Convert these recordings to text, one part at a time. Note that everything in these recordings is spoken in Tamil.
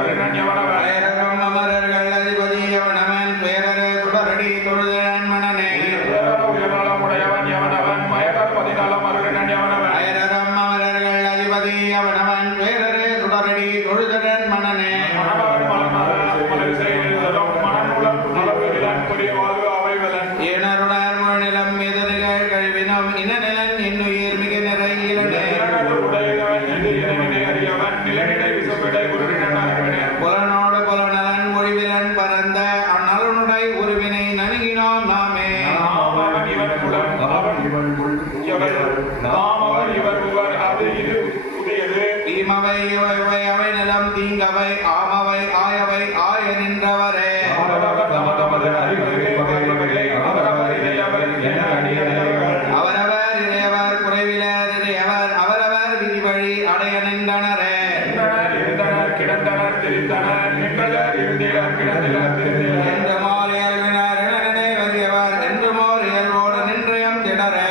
அயரரும் அமரர்கள் அதிபதி எவனவன் பேரரு சுடரடி தொழுதன் மனனே அயரரும் அமரர்கள் அதிபதி எவனவன் பேரரு சுடரடி தொழுதன் மனனே ஏனருடன் முழுநிலம் எதிரிகள் கழிவினம் இனநிலன் இன்னுயிர் மிக நிறையிலனே புலனோடு புலநலன் மொழிவிலன் பரந்த அந்நலனுடை உருவினை நணுகினோம் நாமே தீமவை இவை அவை நிலம் தீங்கவை ஆமவை ஆயவை ஆய நின்றவரே அவரவர் இறையவர் குறைவிலர் இறையவர் அவரவர் விதி வழி அடைய நின்றனரே என்று மால் இயல்பினர் இளநினை வறியவர் என்று மோர் இயல்போடு நின்றயம் திடரே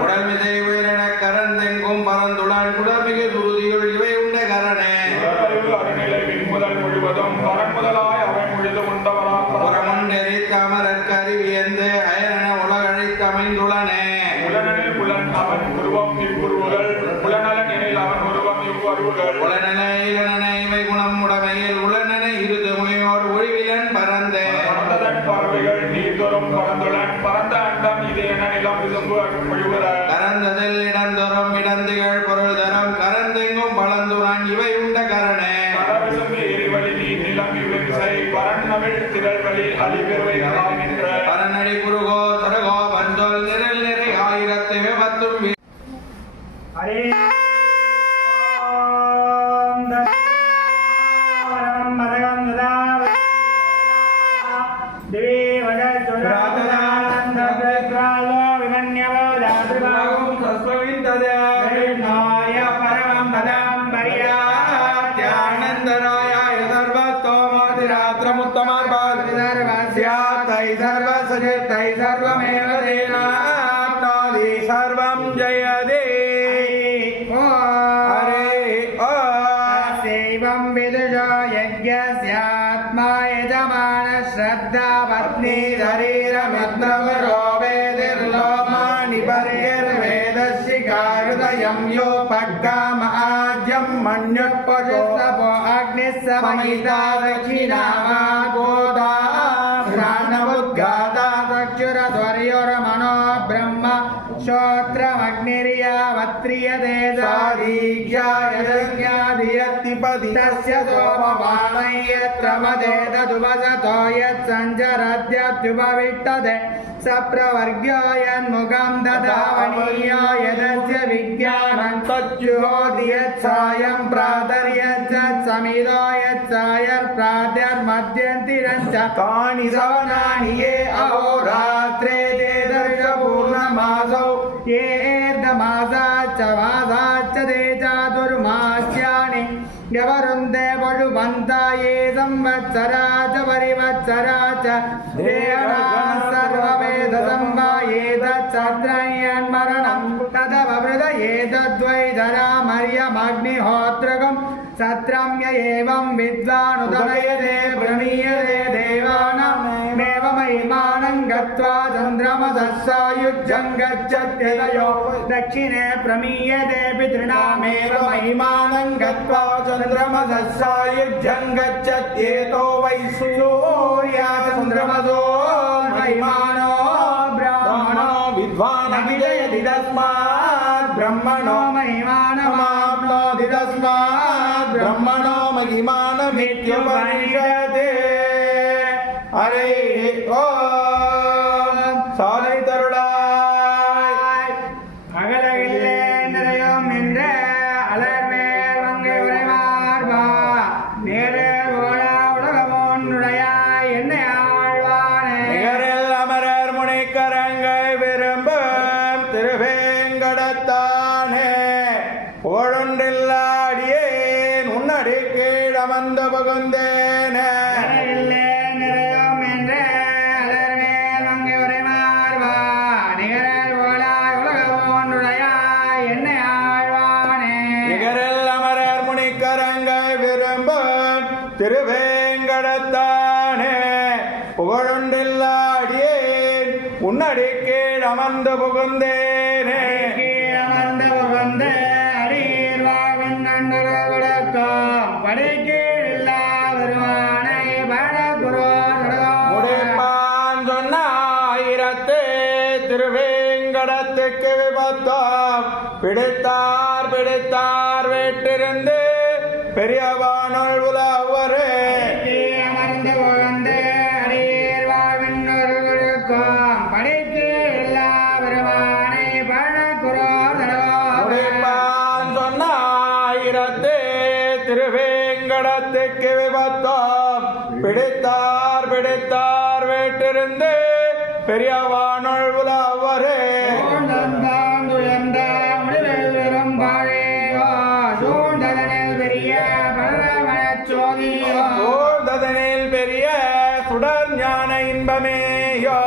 உடல்மிசை உயிரின கரந்தெங்கும் பரந்துடன் குடமிகு துருதியுள் இவை உண்ட கரணே புறமுண்டெறித்த அமரர்க்கு அறிவியந்து அயன உலகழித்து அமைந்துள்ளனே உளநன இளநனை இவை குணம் உடமையில் உளநன இருது முகையோடு ஒழிவிலன் பரந்தே கரந்ததில் இடந்தொரும் இடந்துகள் பொருள் தரம் கரந்தெங்கும் பலந்துரான் இவை உண்ட கரணே பரநடி குருகோ சரகோ பந்தோல் நிரல் நிறை ஆயிரத்து விபத்தும் सर्वं जयदे सेवं विदुषो यज्ञस्यात्मा यजमान श्रद्धा पत्नी शरीरमित्रवरो वेदिर्लोमानि पर्यर्वेदशिखाहृदयं यो पड्गाम आज्यं मन्युत्पशुस्तपो अग्निः समहिता दक्षिणा वा गोदा घ्राणमुद्गाता चक्षुरध्वर्योर्मनो ब्रह्म श्रोत्रमग्निर्यावत्रियदेशादियत्तिपदि तस्य सोमबाणं यत्र मदेदुपसतो यत्सञ्चरद्यत्युपविष्टते सप्रवर्ग्यो यन्मुखं ददावनीयो यदस्य विज्ञानं तज्जुहोति यत्सायं प्रातर्यच्चत्समिदो यत्सायर्प्रातर्मध्यन्तिरं च तानि सवनानि ये अहोरात्रे ते दर्शपूर्णमासौ ये एर्धमासाच्च मासाच्च ते चातुर्मास्यानि यवरुन्धे पशुपन्था ये संवत्सरा च परिवत्सरा च सर्ववेदसंवायेतच्छत्रयन्मरणं तदववृत एतद्वै धरामर्यमग्निहोत्रकं सत्रम्य एवं विद्वानुदयते प्रणीयते देवानामेव महिमानं गत्वा चन्द्रमसस्सायुज्यं गच्छत्यतयो दक्षिणे प्रमीयते पितॄणामेव महिमानं गत्वा चन्द्रमसस्सायुज्यं गच्छत्येतो वै सूर्या चन्द्रमसो महिमानो ब्राह्मणो विद्वानभिजयति तस्मात् ब्रह्मणो महिमानमाप्नोति तस्मात् ब्रह्मणो महिमानमित्युपनिषते हरे ओम साधै तरुणाय அகலகில்லே நிறையும் என்ற அலர்மேல் வங்கை உரைமார்பா நேரே ஓடா உலகமோன்னுடைய என்னை ஆழ்வானே நிகரில் அமரர் முனைக்கரங்கள் விரும்பும் திருவேங்கடத்தானே ஓழொன்றில்லாடியேன் உன்னடி கீழ் அமர்ந்து புகுந்தேனே என்னை திருவேங்கடத்தானே புகழொன்றில்லாடியேன் உன்னடி கீழ் அமர்ந்து புகுந்தேனே அமர்ந்து புகுந்த அடியில் வாழ்வின் நண்டரவிடக்கம் படிக்கீழ் இல்லா வருவானை படகுரோ முடிப்பான் சொன்ன ஆயிரத்து திருவேங்கடத்துக்கு விபத்தம் பிடித்தார் வீட்டிருந்து பெரியவானுள் உலவரே அமர்ந்து புகுந்த அடியில் வாழ்வின் நண்டரவிடக்கம் படிக்கீழ் இல்லா வருவானை படகுரோ முடிப்பான் சொன்ன ஆயிரத்து திருவேங்கடத்துக்கு விபத்தம் பிடித்தார் வீட்டிருந்து பெரியவானுள் உலவரே சூழ்ந்ததனில் பெரிய சுடர் ஞான இன்பமேயோ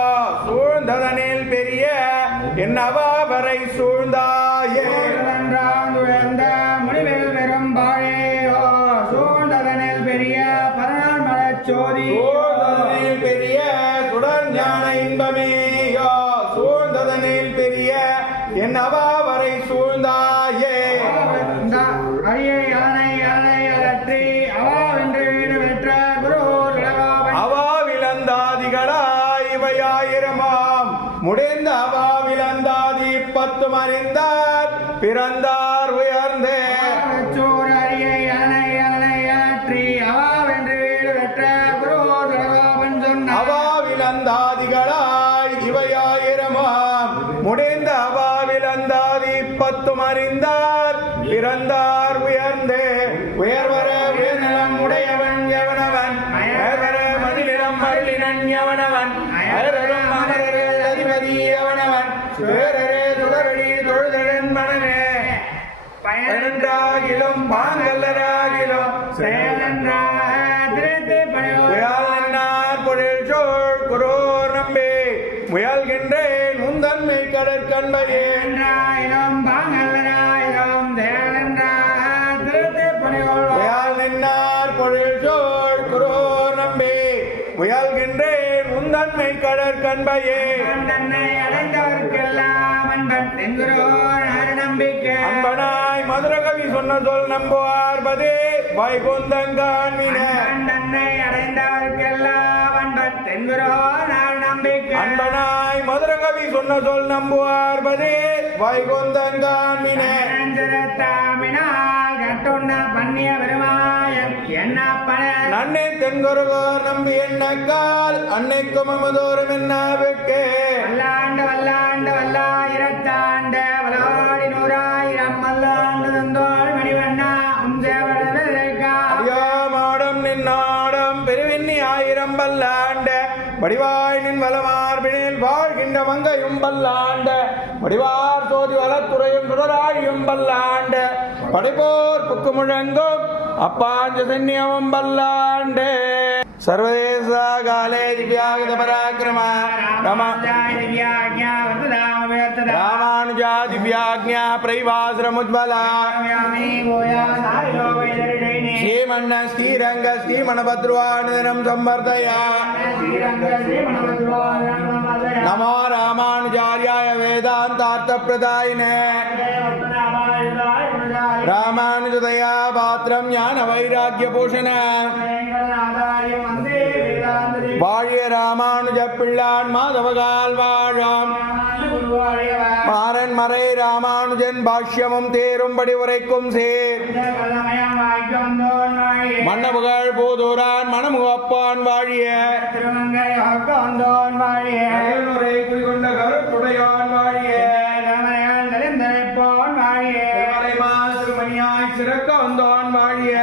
சூழ்ந்ததனில் பெரிய என்னவாவரை சூழ்ந்தாயே சூழ்ந்ததனில் பெரிய சுடர் ஞான இன்பமேயோ சூழ்ந்ததனில் பெரிய என்னவாவரை சூழ்ந்தாயே அவாவிலந்தாதிகளாய் இவையாயிரமாம் முடிந்த அவாவிலந்தாதி 10 அறிந்தார் பிறந்தார் உயர்ந்தே அவாவிலந்தாதிகளாய் இவையாயிரமாம் முடிந்த அவாவிலந்தாதி 10 அறிந்தார் பிறந்தார் உயர்ந்தே உயர்வர உயர்நலம் உடையவன் எவனவன் அயர்வர மதிலிடம் மருளினன் எவனவன் அயரரும் அமரர்கள் அதிபதி எவனவன் வேறரே துளரடி தொழுதழன் மனனே பயனென்றாகிலும் பாங்கல்லராகிலும் பொழில் சோழ் குரோர் நம்பி முயல்கின்றேன் உந்தன்மை கடற்கண்பையே நின்னார் பொழில் சோழ் குரோர் நம்பி முயல்கின்றேன் உந்தன்மை கடற்கண்பையே அன்பனாய் மதுரகவி சொன்ன சொல் நம்புவார் பதே வைகுந்தங்கான்மின அன்பனாய் மதுரகவி சொன்ன சொல் நம்புவார் பதே வைகுந்தங்கான்மின நன்னை தென்குருகோர் நம்பி என்னக்கால் அன்னைக்கும் அமுதோறும் என்னாவுக்கே வல்லாண்டு வல்லாண்டு வல்லாயிரத்தாண்டு வளாடி 100,000 மல்லாண்டு தந்தோள் மணிவண்ணா மாடம் நின்னாடம் பெருவிண்ணி 1000 பல்லாண்ட வடிவாய் நின் வளமார்பினில் வாழ்கின்ற மங்கையும் பல்லாண்ட வடிவார் சோதி வளத்துறையும் சுடராழியும் பல்லாண்ட படைப்போர் புக்கு முழங்கும் அப்பாஞ்ச சன்னியமும் பல்லாண்டே சர்வதேச காலே திவ்யாகித பராக்கிரம ராமானுஜா திவ்யாக்ஞா பிரைவாசிரமுஜ்வலா ஸ்ரீமன்ன ஸ்ரீரங்க ஸ்ரீமணபத்ருவானுதினம் சம்பர்தயா நமோ ராமானுஜார்யாய வேதாந்தார்த்த பிரதாயினே ராமானுஜதயா பாத்திரம் ஞான வைராக்கிய பூஷண வாழிய ராமானுஜ பிள்ளான் மாதவகால் வாழாம் மாறன் மறை ராமானுஜன் பாஷ்யமும் தேரும்படி உரைக்கும் சேர் மன்னபுகழ் போதூரான் மனமுகப்பான் வாழிய குடிகொண்ட கருத்துடையான் வாழிய மணியாய் சிறக்க வந்தோன் வாழிய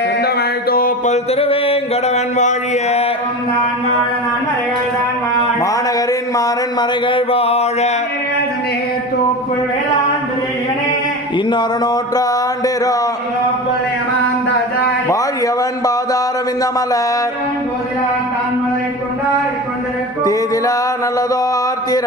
செந்தமிழ் தோப்பல் திருவேங்கடவன் வாழிய மாநகரின் மாறன் மறைகள் வாழ இன்னொரு நூற்றாண்டிரோ வாழியவன் பாதாரவிந்த மலர் தேதிலா நல்லதோர் திற